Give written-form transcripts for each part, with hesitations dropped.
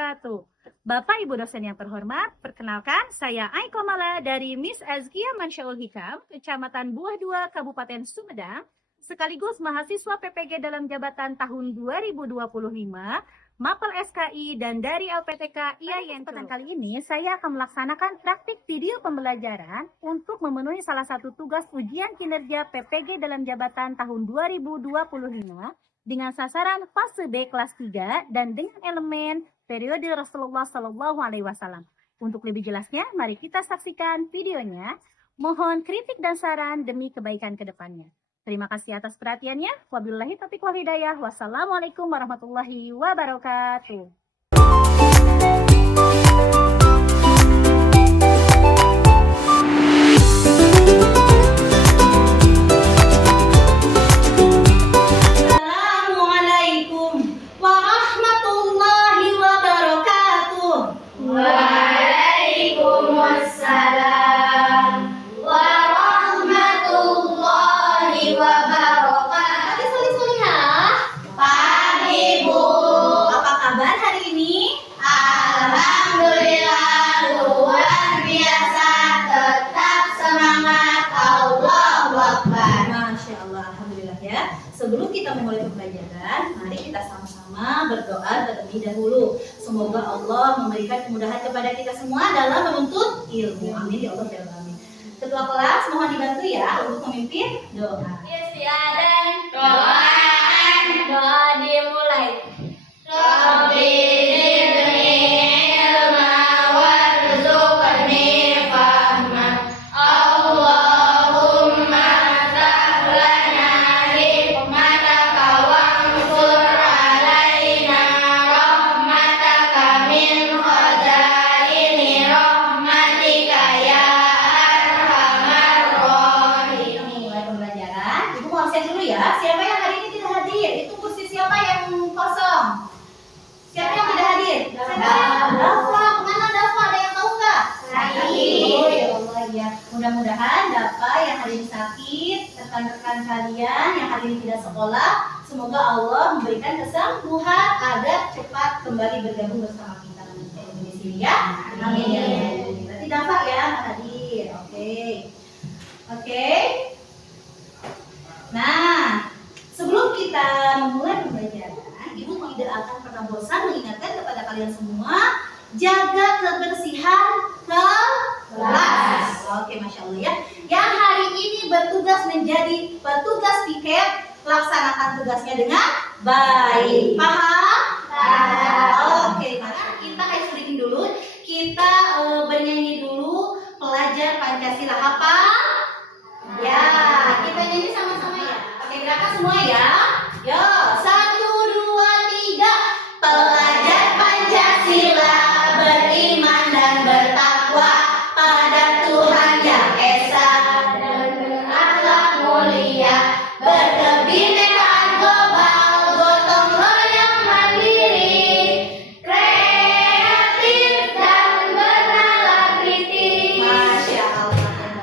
wabarakatuh. Bapak Ibu dosen yang terhormat, perkenalkan saya Aiko Mala dari Miss Azkia Mansyaul Hikam, Kecamatan Buah 2, Kabupaten Sumedang, sekaligus mahasiswa PPG dalam jabatan tahun 2025, Mapel SKI dan dari LPTK IAIN. Kesempatan kali ini saya akan melaksanakan praktik video pembelajaran untuk memenuhi salah satu tugas ujian kinerja PPG dalam jabatan tahun 2025 dengan sasaran fase B kelas 3 dan dengan elemen periode Rasulullah Shallallahu Alaihi Wasallam. Untuk lebih jelasnya, mari kita saksikan videonya. Mohon kritik dan saran demi kebaikan kedepannya. Terima kasih atas perhatiannya. Wabillahi taufiq wal hidayah. Wassalamualaikum warahmatullahi wabarakatuh. Sebelum kita memulai pembelajaran, mari kita sama-sama berdoa terlebih dahulu. Semoga Allah memberikan kemudahan kepada kita semua dalam menuntut ilmu. Amin ya Allah ya Rabbi. Ketua kelas mohon dibantu ya untuk memimpin doa. Istiadan doa dimulai. Rabbi siapa yang hari ini tidak hadir? Itu kursi siapa yang kosong? Siapa yang tidak hadir? Dafa, kemana Dafa? Ada yang tahu nggak? Sakit. Oh ya Allah ya. Mudah-mudahan Dafa yang hari ini sakit, rekan-rekan kalian yang hari ini tidak sekolah, semoga Allah memberikan kesembuhan agar cepat kembali bergabung bersama kita di sini ya. Amin ya. Berarti Dafa ya hadir. Oke. Nah, sebelum kita memulai pembelajaran, Ibu tidak akan pernah bosan mengingatkan kepada kalian semua, jaga kebersihan kelas. Oke, Masya Allah ya. Yang hari ini bertugas menjadi petugas piket, laksanakan tugasnya dengan baik. Paham? Oke, mari kita sedikit dulu. Kita bernyanyi dulu pelajar Pancasila. Hafal? Ya, kita nyanyi sama-sama ya. Oke, gerakan semua ya. Yo, 1, 2, 3. Pelajar Pancasila beriman dan bertakwa pada Tuhan Yang Esa dan berakhlak mulia, berkebinekaan global, gotong royong mandiri, kreatif dan bernalar kritis. Masya Allah.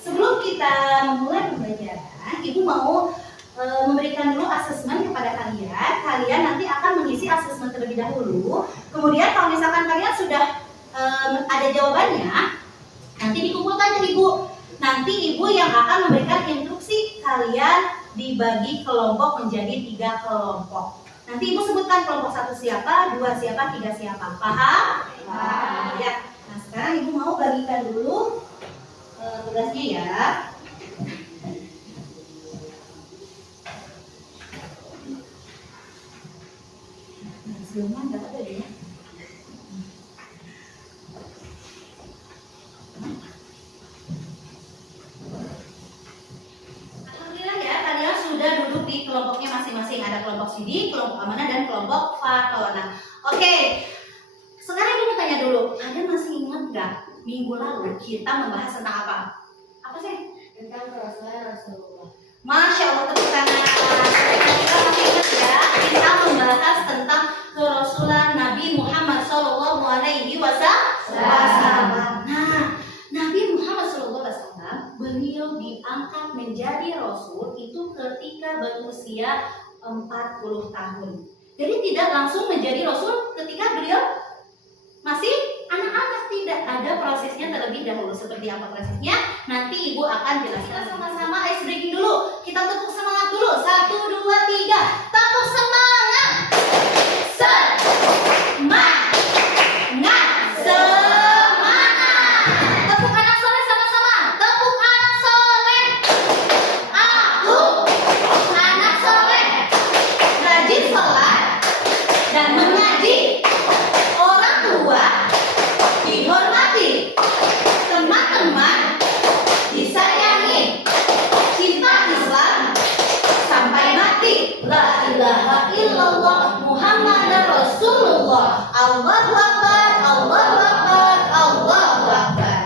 Sebelum kita memulai pembelajaran, Ibu mau memberikan dulu asesmen kepada kalian. Kalian nanti akan mengisi asesmen terlebih dahulu. Kemudian kalau misalkan kalian sudah ada jawabannya, nanti dikumpulkan ke Ibu. Nanti Ibu yang akan memberikan instruksi kalian dibagi kelompok menjadi 3 kelompok. Nanti Ibu sebutkan kelompok 1 siapa, 2 siapa, 3 siapa. Paham? Paham. Ya. Nah, sekarang Ibu mau bagikan dulu tugasnya ya. Sebelumnya nggak ada ya. Alhamdulillah ya, kalian sudah duduk di kelompoknya masing-masing. Ada kelompok Sidi, kelompok Amanah, dan kelompok Fatona. Oke, sekarang Ibu mau tanya dulu, kalian masih ingat nggak minggu lalu kita membahas tentang apa? Apa sih? Tentang Rasulullah. Masya Allah, tepuk tangan. Kita masih ingat ya, kita membahas tentang kerasulan Nabi Muhammad Shallallahu Alaihi Wasallam. Nah, Nabi Muhammad Shallallahu Alaihi Wasallam beliau diangkat menjadi Rasul itu ketika berusia 40 tahun. Jadi tidak langsung menjadi Rasul ketika beliau seperti apa prosesnya, nanti Ibu akan jelaskan. Kita sama-sama ice breaking dulu. Kita tepuk semangat dulu. 1, 2, 3. Tepuk semangat. Semangat. Semangat. Tepuk anak soleh sama-sama. Tepuk anak soleh. Aku anak soleh, rajin sholat dan mengaji. Orang tua dihormati, teman-teman disayangi, cinta Islam sampai mati. La ilaha illallah Muhammadar Rasulullah. Allahu Akbar, Allahu Akbar, Allahu Akbar.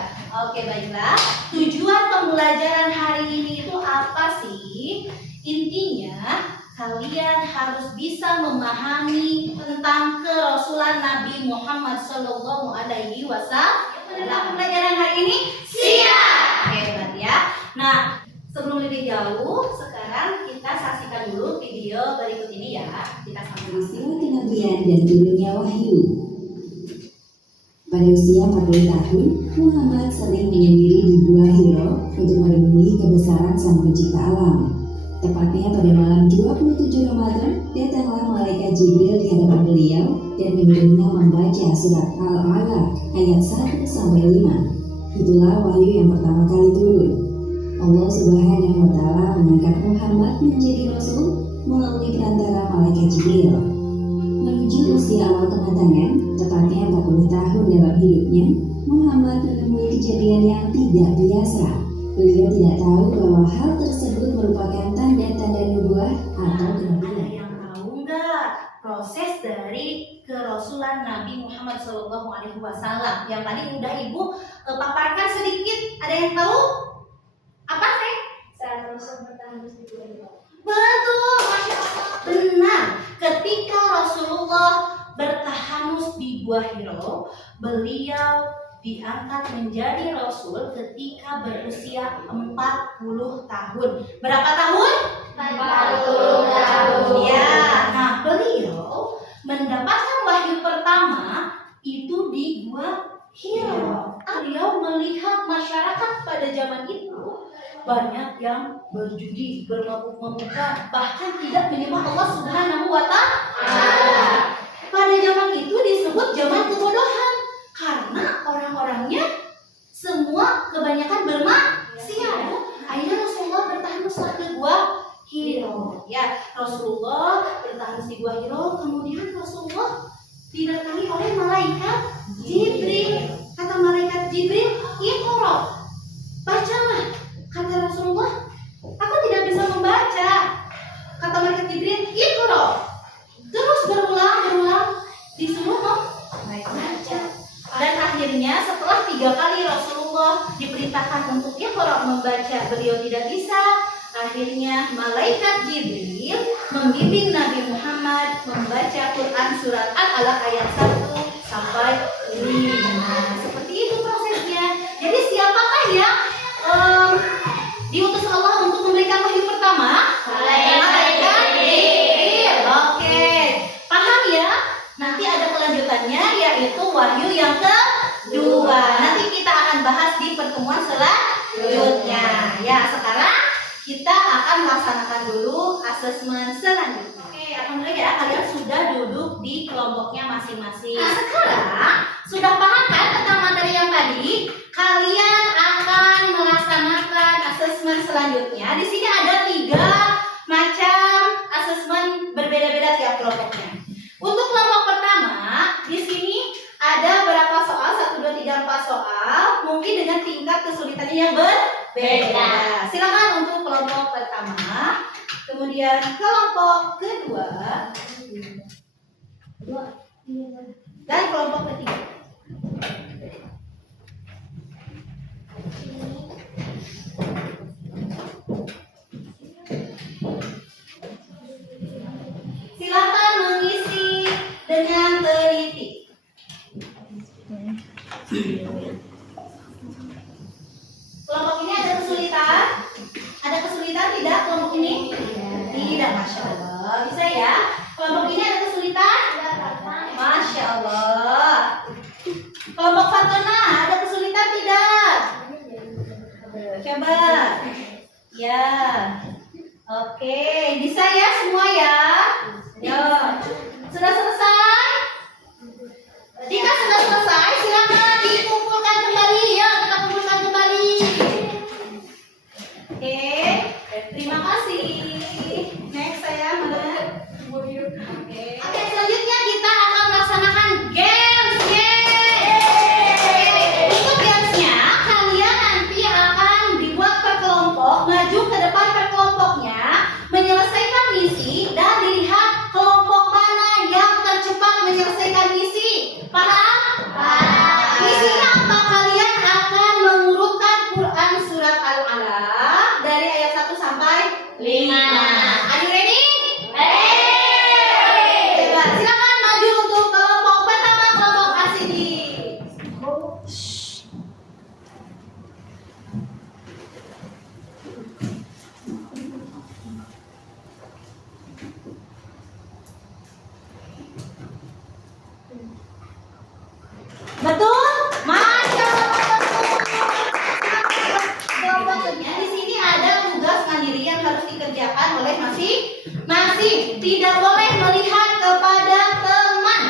Oke, baiklah. Tujuan pembelajaran hari ini itu apa sih? Intinya kalian harus bisa memahami tentang kerasulan Nabi Muhammad Sallallahu Alaihi Wasallam. Dalam pembelajaran hari ini siap. Hebat ya. Nah, sebelum lebih jauh, sekarang kita saksikan dulu video berikut ini ya. Kita sama-sama. Peristiwa kenabian dan turunnya wahyu. Pada usia 40 tahun, Muhammad sering menyendiri di Gua Hiro untuk merenungi kebesaran Sang Pencipta alam. Tepatnya pada malam 27 Ramadan, datanglah malaikat Jibril di hadapan beliau dan menyuruhnya membaca surat Al-Alaq ayat 1-5. Itulah wahyu yang pertama kali turun. Allah Subhanahu wa Ta'ala mengangkat Muhammad menjadi Rasul melalui perantara malaikat Jibril. Menuju usia awal kematangan, tepatnya 40 tahun dalam hidupnya, Muhammad menemui kejadian yang tidak biasa. Beliau tidak tahu bahwa hal tersebut merupakan tanda-tanda nubuah atau Ada kenabian. yang tahu nggak proses dari kerasulan Nabi Muhammad Sallallahu Alaihi Wasallam yang tadi udah Ibu paparkan sedikit? Ada yang tahu? Apa sih? Saat Rasul bertahan di Gua Hiro. Betul, Masya Allah. Benar. Ketika Rasulullah bertahanus di Gua Hiro, beliau diangkat menjadi Rasul ketika berusia 40 tahun. Berapa tahun? 40 tahun. Ya, nah beliau mendapatkan wahyu pertama itu di Gua Hiro. Beliau melihat masyarakat pada zaman itu banyak yang berjudi, bermabuk-mabukan, bahkan tidak menyembah Allah Subhanahu wa Ta'ala. Pada zaman itu disebut zaman kebodohan karena orang-orangnya semua kebanyakan bermaksiat. Akhirnya Rasulullah bertahan ke Gua Hiro. Ya, Rasulullah bertahan di Gua Hiro, kemudian Rasulullah didatangi oleh malaikat Jibril. Kata malaikat Jibril, "Iqra." Bacalah. Kata Rasulullah, "Aku tidak bisa membaca." Kata malaikat Jibril, "Iqra." Terus berulang disuruh membaca. Dan akhirnya setelah 3 kali Rasulullah diperintahkan untuk Iqra membaca, beliau tidak bisa. Akhirnya malaikat Jibril membimbing Nabi Muhammad membaca Quran surat Al-Alaq ayat 1-5. Seperti itu prosesnya. Jadi siapakah yang diutus Allah untuk memberikan wahyu pertama? Malaikat Jibril. Oke, paham ya? Nanti ada kelanjutannya yaitu wahyu yang kedua. Nanti kita akan bahas di pertemuan selanjutnya. Ya, sekarang kita akan melaksanakan dulu asesmen selanjutnya. Oke, alhamdulillah ya kalian sudah duduk di kelompoknya masing-masing. Nah, sekarang sudah paham kan tentang materi yang tadi? Kalian akan melaksanakan asesmen selanjutnya. Di sini ada 3 macam asesmen berbeda-beda tiap kelompoknya. Untuk kelompok pertama, di sini ada berapa soal? 1, 2, 3, 4 soal. Mungkin dengan tingkat kesulitannya yang berbeda. Silakan untuk kelompok pertama. Kemudian kelompok kedua. Dan kelompok ketiga. Silakan mengisi dengan teliti. Kelompok ini ada kesulitan? Ada kesulitan tidak kelompok ini? Tidak, Masya Allah. Bisa ya? Kelompok ini ada kesulitan? Masya Allah. Kelompok Fatona ada kesulitan tidak? Coba. Ya. Oke, bisa ya semua ya? Yo. Sudah selesai? Jika sudah selesai, silakan dikumpulkan kembali ya, kita kumpulkan kembali. Oke, terima kasih. Next saya mana? Oke, selanjutnya kita akan melaksanakan games. Untuk gamesnya, kalian nanti akan dibuat per kelompok, maju ke depan per kelompoknya, menyelesaikan misi dan dilihat kelompok mana yang tercepat menyelesaikan misi. Paham? Misinya apa? Kalian akan mengurutkan Quran surat Al-Alaq dari ayat 1 sampai 5. Are you ready? Coba silakan maju untuk kelompok pertama, kelompok Asidi. Betul? Masya Allah. Kelompoknya di sini ada tugas mandiri yang harus dikerjakan oleh masing-masing. Tidak boleh melihat kepada teman.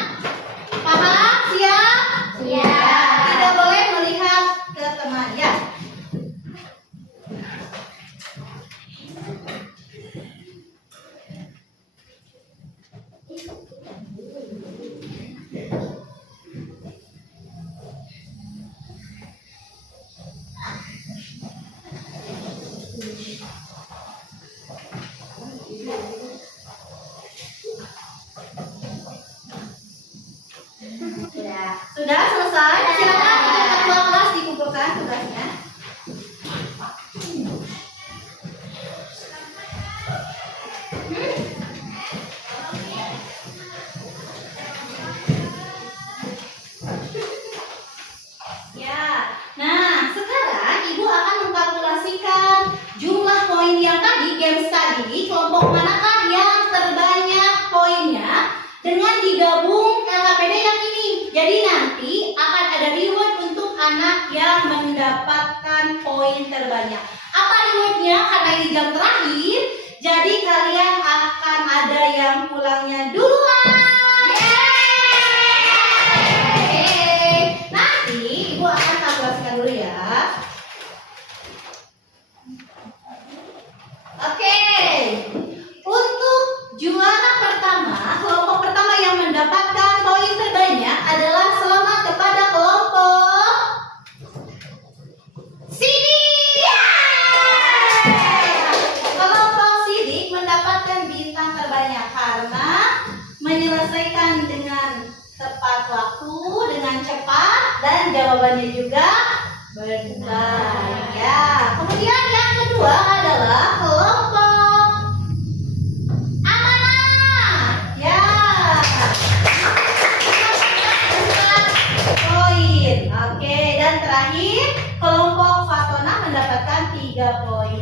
Paham? Siap? Siap. Tidak boleh melihat ke teman ya. Sudah selesai? Silakan untuk ketua kelas dikumpulkan tugasnya. Ya, nah sekarang Ibu akan mengkalkulasikan jumlah poin yang tadi, games tadi, kelompok manakah yang terbanyak poinnya dengan digabung LKPD yang ini. Jadi nanti akan ada reward untuk anak yang mendapatkan poin terbanyak. Apa rewardnya? Karena ini jam terakhir, jadi kalian akan ada yang pulangnya duluan. Nanti Ibu akan kalkulasikan dulu ya. Oke. Untuk juara pertama, kelompok pertama yang mendapatkan poin terbanyak adalah selamat kepada kelompok Sidik. Kelompok Sidik mendapatkan bintang terbanyak karena menyelesaikan dengan tepat waktu, dengan cepat, dan jawabannya juga benar. Ya. Kemudian yang kedua adalah kelompok Amanah. Ya. Poin. Oke, dan terakhir kelompok Fatona mendapatkan 3 poin.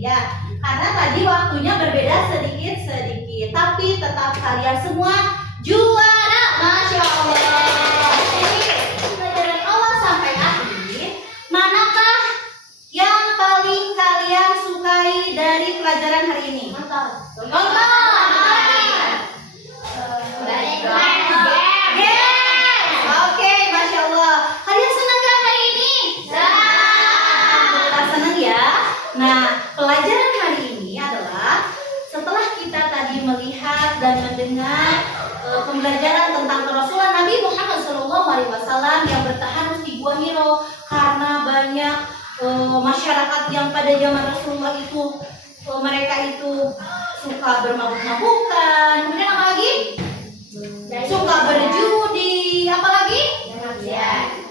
Ya. Karena tadi waktunya berbeda sedikit-sedikit, tapi tetap kalian semua juara. Masya Allah. Jadi pelajaran awal sampai akhir, manakah yang paling kalian sukai dari pelajaran hari ini? Nonton. Oke, Masya Allah. Kalian senang gak hari ini? Alhamdulillah senang ya. Nah, pelajaran hari ini adalah setelah kita tadi melihat dan mendengar pembelajaran tentang kerasulan Nabi Muhammad SAW yang bertahan di Gua Hiro karena banyak masyarakat yang pada zaman Rasulullah itu mereka itu suka bermabuk-mabukan, kemudian apa lagi? Suka berjudi, apa lagi?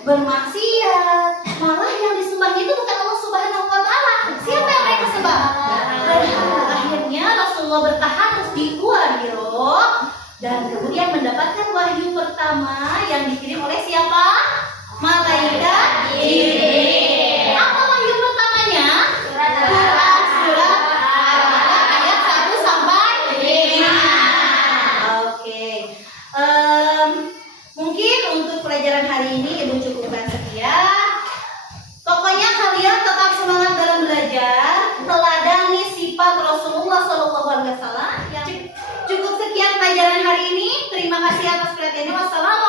Bermaksiat. Malah yang disembah itu bukan Allah Subhanahu wa Ta'ala. Siapa yang mereka sembah? Berhala. Akhirnya Rasulullah bertahan di Gua Hiro dan kemudian mendapatkan wahyu pertama yang dikirim oleh siapa? Malaikat Jibril. Apa wahyu pertamanya? Surat Al-Alaq ayat 1 sampai 5. Oke. Mungkin untuk pelajaran hari ini Ibu cukupkan sekian. Pokoknya kalian tetap semangat dalam belajar. kasih atas perhatiannya. Wassalamualaikum